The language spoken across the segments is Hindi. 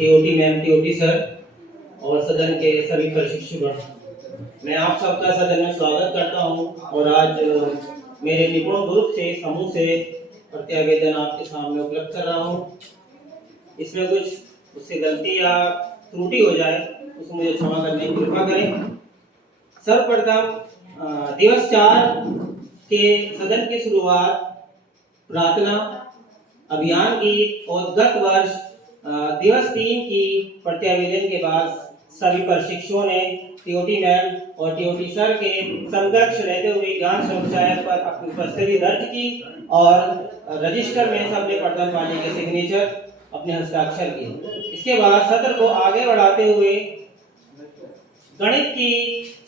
टीओटी मैम, टीओटी सर और सदन के सभी प्रशिक्षुगण, मैं आप सबका सदन में स्वागत करता हूं। और आज मेरे निपुण ग्रुप से समूह से प्रत्यावेदन आपके सामने उपलब्ध कर रहा हूं। इसमें कुछ उससे गलती या त्रुटि हो जाए उसको मुझे क्षमा करने की कृपा करें। सर्वप्रथम दिवस 4 के सदन की शुरुआत प्रार्थना अभियान की और गत वर्ष दिवस 3 की प्रत्यावेदन के बाद सभी प्रशिक्षुओं ने टीओटी मैम और टीओटी सर के समकक्ष रहते हुए ज्ञान सुरक्षा ऐप पर अपनी उपस्थिति दर्ज की और रजिस्टर में सबने प्रथम पाली के सिग्नेचर अपने हस्ताक्षर किए। इसके बाद सत्र को आगे बढ़ाते हुए गणित की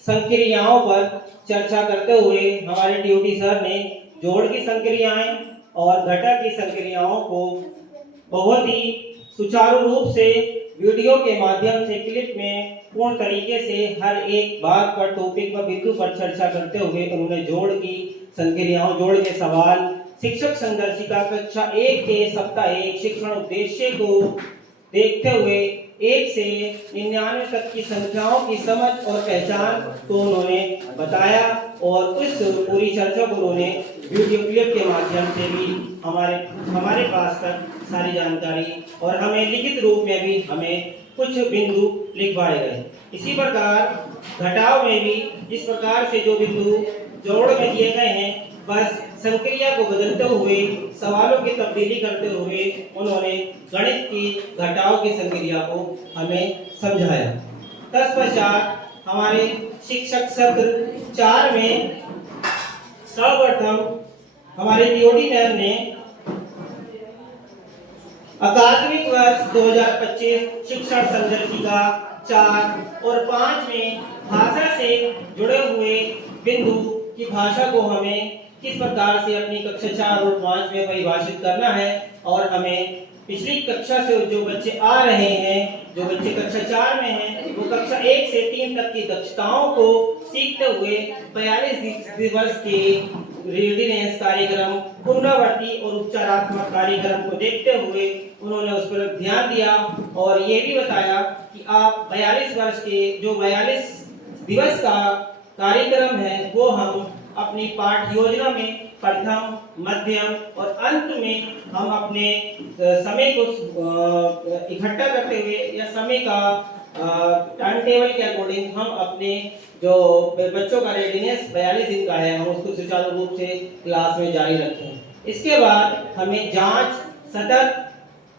संक्रियाओं पर चर्चा करते हुए हमारे टीओटी सर ने जोड़ की संक्रियाएं और घटक की संक्रियाओं को बहुत ही सुचारू रूप से वीडियो के माध्यम से क्लिप में पूर्ण तरीके से हर एक बात पर टॉपिक व बिंदु पर चर्चा करते हुए उन्होंने जोड़ की संक्रियाओं, जोड़ के सवाल, शिक्षक संदर्शिका कक्षा 1 के सप्ताह 1 शिक्षण उद्देश्य को देखते हुए 1 से 99 तक की संख्याओं की समझ और पहचान को उन्होंने बताया और उस पूरी चर्चा को उन्होंने वीडियो क्लिप के माध्यम से भी हमारे पास तक सारी जानकारी और हमें लिखित रूप में भी हमें कुछ बिंदु लिखवाए गए। इसी प्रकार घटाव में भी इस प्रकार से जो बिंदु जोड़ में दिए गए हैं बस संक्रिया को बदलते हुए सवालों की तब्दीली करते हुए उन्होंने गणित की घटाव की संक्रिया को हमें समझाया। तत्पश्चात हमारे शिक्षक सत्र 4 में सर्वप्रथम हमारे टीओटी मैम ने अकादमिक वर्ष 2025 शिक्षण संदर्शिका 4 और 5 में भाषा से जुड़े हुए बिंदु की भाषा को हमें किस प्रकार से अपनी कक्षा 4 और 5 में परिभाषित करना है और हमें पिछली कक्षा से जो बच्चे आ रहे हैं, जो बच्चे कक्षा 4 में हैं, वो कक्षा 1 से 3 तक की दक्षताओं को सीखते हुए 42 दिवस के रेडिनेंस कार्यक्रम, पुनरावृत्ति और उपचारात्मक कार्यक्रम को देखते हुए उन्होंने उस पर ध्यान दिया और ये भी बताया कि आप 42 वर्ष के जो 42 दिवस का कार्यक्रम है वो हम अपनी पाठ योजना में प्रथम, मध्यम और अंत में हम अपने समय को इकट्ठा करते हुए या समय का टाइम टेबल के अकॉर्डिंग हम अपने जो बच्चों का रेडिनेस 42 दिन का है हम उसको सुचारू रूप से क्लास में जारी रखें। इसके बाद हमें जांच, सतत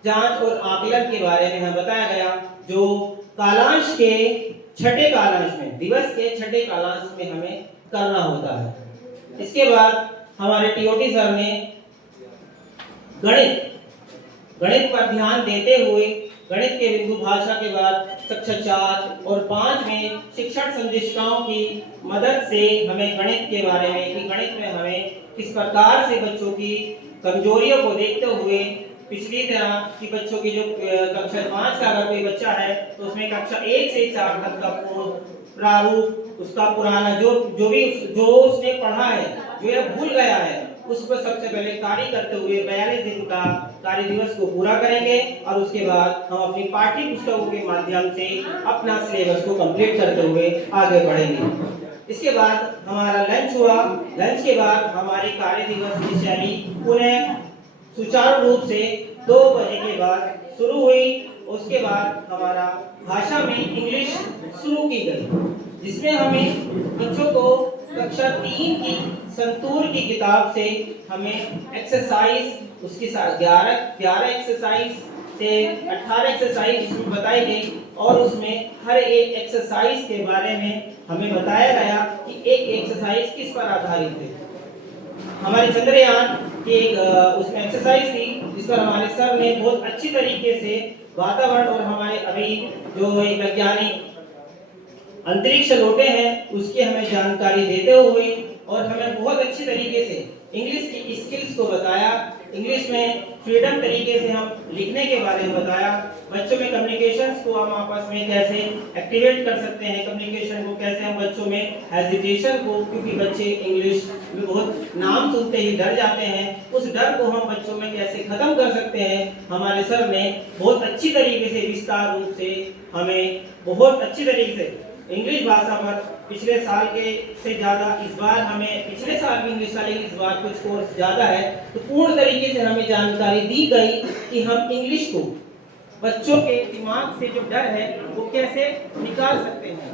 जांच और आकलन के बारे में हमें बताया गया जो कालांश के छठे कालांश में, दिवस के छठे कालांश में हमें करना होता है। इसके बाद हमारे टीओटी सर ने गणित पर ध्यान देते हुए गणित के बिंदु भाषा के बाद कक्षा 4 और 5 में शिक्षण संदेशिकाओं की मदद से हमें गणित के बारे में कि गणित में हमें किस प्रकार से बच्चों की कमजोरियों को देखते हुए पिछली तरह की बच्चों की जो कक्षा 5 का अगर कोई बच्चा है तो उसमें कक्षा 1 से 4 तक का प्रारूप उसका पुराना जो उसने पढ़ा है, जो यह भूल गया है, उस पर सबसे पहले कार्य करते हुए 42 दिन का कार्य दिवस को पूरा करेंगे और उसके बाद हम अपनी पाठ्य पुस्तकों के माध्यम से अपना सिलेबस को कंप्लीट करते हुए आगे बढ़ेंगे। इसके बाद हमारा लंच हुआ। लंच के बाद हमारी कार्य दिवस की शैली पुनः सुचारू रूप से 2 बजे के बाद शुरू हुई। उसके बाद हमारा भाषा में इंग्लिश शुरू की गई जिसमें हमें बच्चों को कक्षा 3 की संतूर की किताब से हमें एक्सरसाइज उसके साथ 11 एक्सरसाइज से 18 एक्सरसाइज उसमें बताई गई और उसमें हर एक एक्सरसाइज के बारे में हमें बताया गया कि एक एक्सरसाइज किस पर आधारित है। हमारे चंद्रयान की उसमें एक्सरसाइज थी जिस पर हमारे सर ने बहुत अच्छी तरीके से वातावरण और हमारे अभी जो वैज्ञानिक अंतरिक्ष लौटे हैं उसकी हमें जानकारी देते हुए और हमें बहुत अच्छी तरीके से इंग्लिश की स्किल्स को बताया इंग्लिश में फ्रीडम तरीके से हम लिखने के बारे में बताया। बच्चों में कम्युनिकेशंस को हम आपस में कैसे एक्टिवेट कर सकते हैं, कम्युनिकेशन को कैसे हम बच्चों में हेजिटेशन को, क्योंकि बच्चे इंग्लिश में बहुत नाम सुनते ही डर जाते हैं, उस डर को हम बच्चों में कैसे खत्म कर सकते हैं। हमारे सर ने बहुत अच्छी तरीके से विस्तार रूप से हमें बहुत अच्छी तरीके से इंग्लिश भाषा पर पिछले साल के से ज़्यादा इस बार हमें, पिछले साल भी इंग्लिश का लेकिन इस बार कुछ कोर्स ज़्यादा है, तो पूर्ण तरीके से हमें जानकारी दी गई कि हम इंग्लिश को बच्चों के दिमाग से जो डर है वो कैसे निकाल सकते हैं।